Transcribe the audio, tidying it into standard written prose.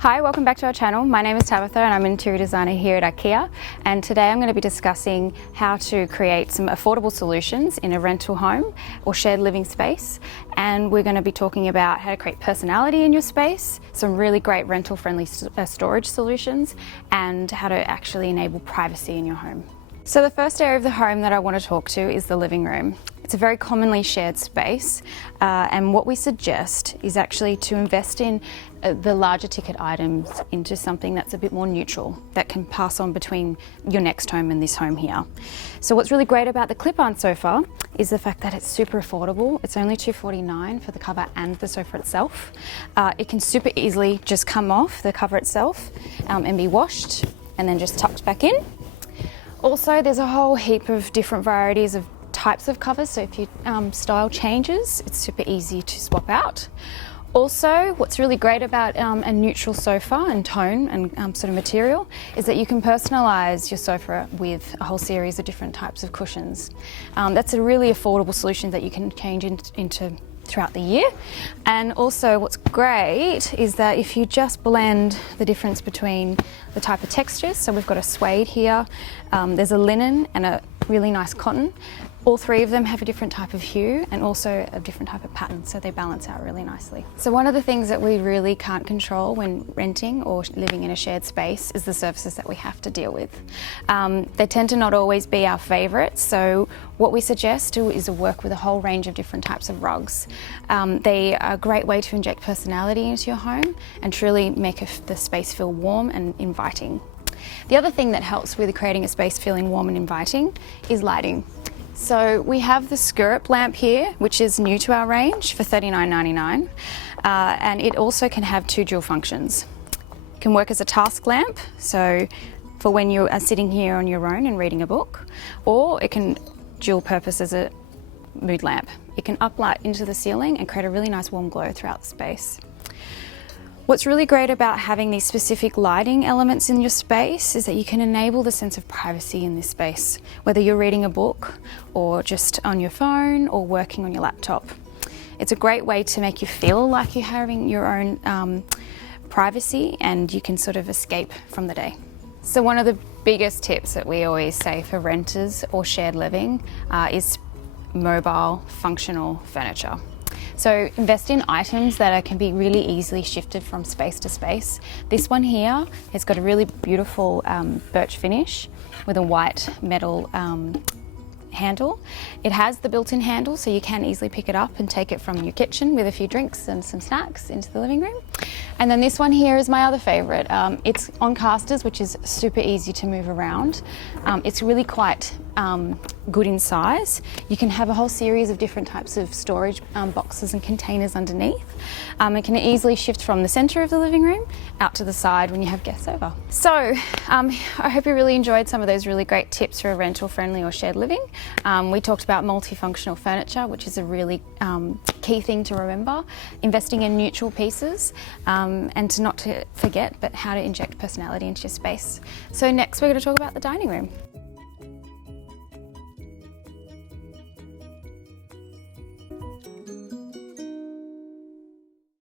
Hi, welcome back to our channel. My name is Tabitha and I'm an interior designer here at IKEA, and today I'm going to be discussing how to create some affordable solutions in a rental home or shared living space, and we're going to be talking about how to create personality in your space, some really great rental friendly storage solutions, and how to actually enable privacy in your home. So the first area of the home that I want to talk to is the living room. It's a very commonly shared space, and what we suggest is actually to invest in the larger ticket items into something that's a bit more neutral, that can pass on between your next home and this home here. So what's really great about the KLIPPAN sofa is the fact that it's super affordable. It's only $249 for the cover and the sofa itself. It can super easily just come off the cover itself and be washed and then just tucked back in. Also, there's a whole heap of different varieties of types of covers, so if your style changes, it's super easy to swap out. Also, what's really great about a neutral sofa and tone and sort of material is that you can personalise your sofa with a whole series of different types of cushions. That's a really affordable solution that you can change into throughout the year. And also what's great is that if you just blend the difference between the type of textures, so we've got a suede here, there's a linen and a really nice cotton. All three of them have a different type of hue and also a different type of pattern, so they balance out really nicely. So one of the things that we really can't control when renting or living in a shared space is the surfaces that we have to deal with. They tend to not always be our favourites, so what we suggest is to work with a whole range of different types of rugs. They are a great way to inject personality into your home and truly make the space feel warm and inviting. The other thing that helps with creating a space feeling warm and inviting is lighting. So we have the SKURUP lamp here, which is new to our range for $39.99, and it also can have two dual functions. It can work as a task lamp, so for when you are sitting here on your own and reading a book, or it can dual purpose as a mood lamp. It can uplight into the ceiling and create a really nice warm glow throughout the space. What's really great about having these specific lighting elements in your space is that you can enable the sense of privacy in this space, whether you're reading a book or just on your phone or working on your laptop. It's a great way to make you feel like you're having your own privacy and you can sort of escape from the day. So one of the biggest tips that we always say for renters or shared living is mobile, functional furniture. So invest in items that can be really easily shifted from space to space. This one here has got a really beautiful birch finish with a white metal handle. It has the built-in handle, so you can easily pick it up and take it from your kitchen with a few drinks and some snacks into the living room. And then this one here is my other favourite. It's on casters, which is super easy to move around. It's really quite good in size. You can have a whole series of different types of storage boxes and containers underneath. It can easily shift from the centre of the living room out to the side when you have guests over. So I hope you really enjoyed some of those really great tips for a rental friendly or shared living. We talked about multifunctional furniture, which is a really key thing to remember, investing in neutral pieces, and to not to forget but how to inject personality into your space. So next we're going to talk about the dining room.